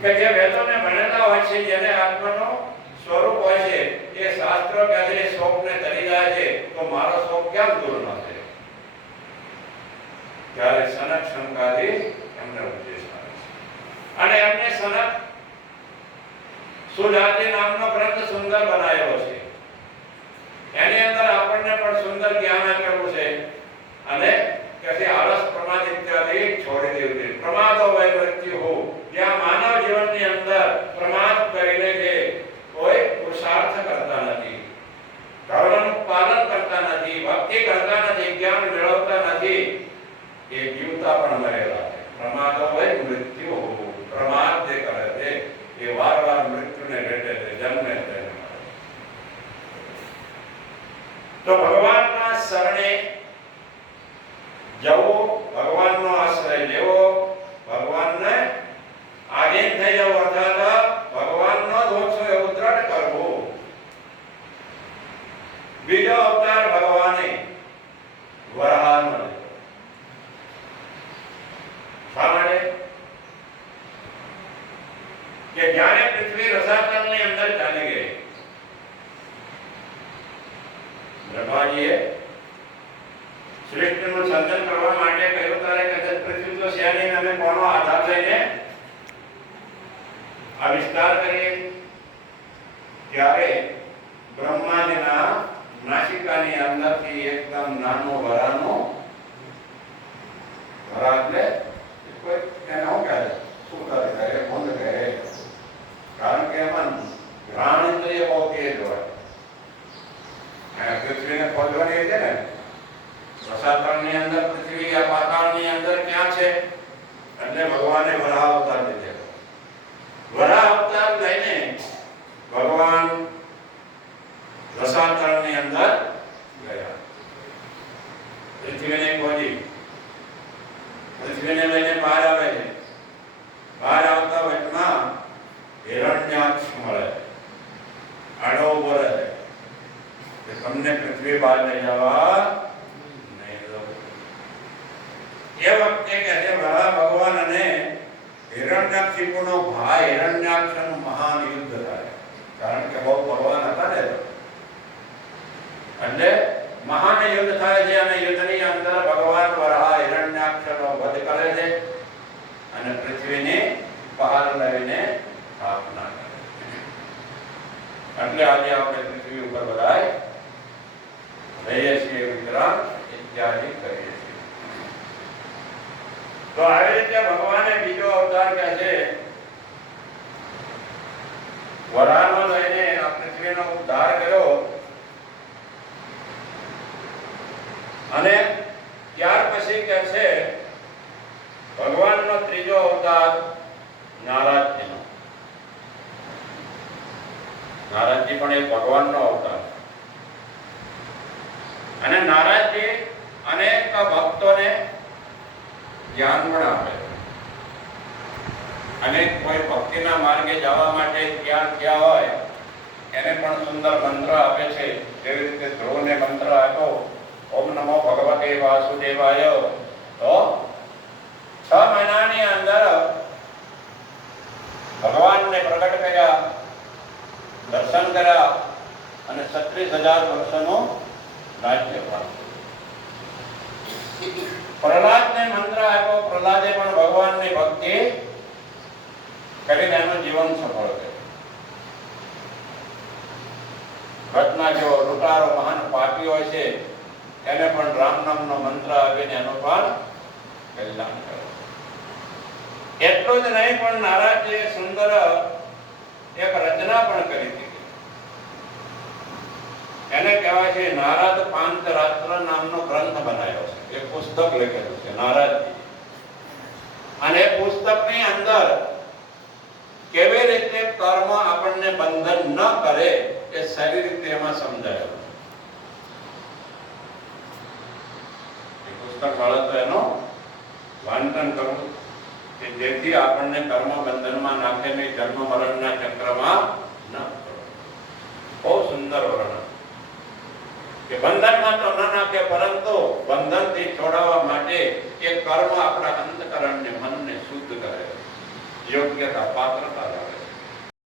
કે જે વેદોને ભણેલા હોય છે, જેને આત્માનો સ્વરૂપ હોય છે, એ શાસ્ત્ર કહે છે શોકને તરી જાય છે, તો મારો શોક કેમ દૂર ન થાય? ત્યારે સનક શંકાદી એમને ઉપદેશ આવે છે. અને એમને સનક સુજાતિ નામનો ગ્રંથ સુંદર બનાવ્યો છે. એની અંદર આપણને પણ સુંદર જ્ઞાન આપેલું છે. અને કે આળસ પ્રમાદ ઇત્યાદિ છોડી દેવું છે. પ્રમાદો વૈવૃત્તિ હો, જ્યાં માનવ જીવનની અંદર પ્રમાદ કરીને જે કોઈ પુરુષાર્થ કરતા નથી, ધર્મનું પાલન કરતા નથી, ભક્તિ કરતા નથી, જ્ઞાન મેળવતા નથી, એ જીવતા પણ મરેલા છે. પ્રમાદો વૈવૃત્તિ હો, પ્રમાદ જે કરે છે એ વારવાર મૃત્યુને ભેટે છે, જન્મે છે. તો ભગવાનના શરણે જવો, ભગવાનનો આશ્રય લેવો, ભગવાનને આધીન થઈ જવું, અર્થાત ભગવાનનો જ હું છું એવું દ્રઢ કરવું. બીજો અવતાર ભગવાને વરાહનો લીધો. શા માટે? કે જ્યારે પૃથ્વી રસાતલની અંદર ચાલી ગઈ, બ્રહ્માજીએ સૃષ્ટિનું સર્જન કરવા માટે કહ્યું, તારે કદાચ પૃથ્વી તો છે નહીં, અમે કોનો આધાર લઈને આ વિસ્તાર કરીએ? ત્યારે બ્રહ્માજીના નાસિકાની અંદરથી એકદમ નાનો વરાનો, વરા એટલે કોઈ એને શું કહે, સુતર કહે, ભૂંડ કહે, કારણ કે એમાં ઘ્રાણ ઇન્દ્રિય બહુ તેજ હોય. પૃથ્વીને ખોદવાની છે ને, રસાતળની અંદર પૃથ્વી, આ પાતાળની અંદર ક્યાં છે? એટલે ભગવાને વરાહ અવતાર લીધો. વરાહ અવતાર લઈને ભગવાન રસાતળની અંદર ગયા. પૃથ્વીને ખોદી, પૃથ્વીને લઈને બહાર આવે છે. બહાર આવતા વચમાં હિરણ્યાક્ષ મળે, આડો ઉભો રહે કે તમને પૃથ્વી બહાર લઈ જવા નહીં દઉં. એ વખતે કહે છે ભગવાન અને હિરણ્યાક્ષનો ભાઈ હિરણ્યાક્ષનું મહાન યુદ્ધ થાય. કારણ કે બહુ ભગવાન હતા ને, એટલે મહાન યુદ્ધ થાય છે. અને યુદ્ધની અંદર ભગવાન વરાહ હિરણ્યાક્ષનો વધ કરે છે અને પૃથ્વીને બહાર લાવીને સ્થાપના કરે. એટલે આજે આપણે પૃથ્વી ઉપર બધાય રહીએ છીએ, વિક્રાંત ઇત્યાદિ કરીએ છીએ. તો આવી રીતે ભગવાને બીજો અવતાર કહે છે, વરાહનો લઈને આ પૃથ્વીનો ઉદ્ધાર કર્યો. અને ત્યાર પછી કહે છે ભગવાનનો ત્રીજો અવતાર નારાજજીનો. નારાજજી પણ એક ભગવાનનો અવતાર. અને નારાજજી અનેક ભક્તોને જ્ઞાન પણ આપે. અને કોઈ ભક્તિના માર્ગે જવા માટે જ્ઞાન થયા હોય એને પણ સુંદર મંત્ર આપે છે. જેવી રીતે ધ્રુવને મંત્ર આપ્યો, ઓમ નમો ભગવતે વાસુદેવાય. તો 6 મહિનાની અંદર ભગવાનને પ્રગટ કર્યા, દર્શન કર્યા અને 36,000 વર્ષનો રાજ્ય પ્રાપ્ત. પ્રહલાદને મંત્ર આપ્યો, પ્રહલાદે પણ ભગવાનની ભક્તિ કરીને એનું જીવન સફળ કર્યું. ઘટના જેવો લૂંટારો મહાન પાપી હોય છે એને પણ રામ નામનો મંત્ર આપીને એનું પણ કલ્યાણ કર્યું. એટલું જ નહીં, પણ નારાજજીએ સુંદર એક રચના પણ કરી હતી. એને કહેવાય છે નારદ પાંચરાત્ર નામનો ગ્રંથ બનાવ્યો છે. એક પુસ્તક લખેલું છે નારદજી. અને પુસ્તકની અંદર કેવી રીતે કર્મ આપણને બંધન ન કરે એ સારી રીતે એમાં સમજાયેલું. એ પુસ્તક વાળો તો એનો વાંચન કરવું કે જેથી આપણને કર્મ બંધનમાં નાખે નહીં, જન્મ મરણના ચક્રમાં ન પડે. બહુ સુંદર વર્ણન કે બંધનમાં તો ન નાખે, પરંતુ બંધનથી છોડાવવા માટે એ કર્મ આપણા અંતકરણને, મનને શુદ્ધ કરે. યોગ્યતા પાત્રતા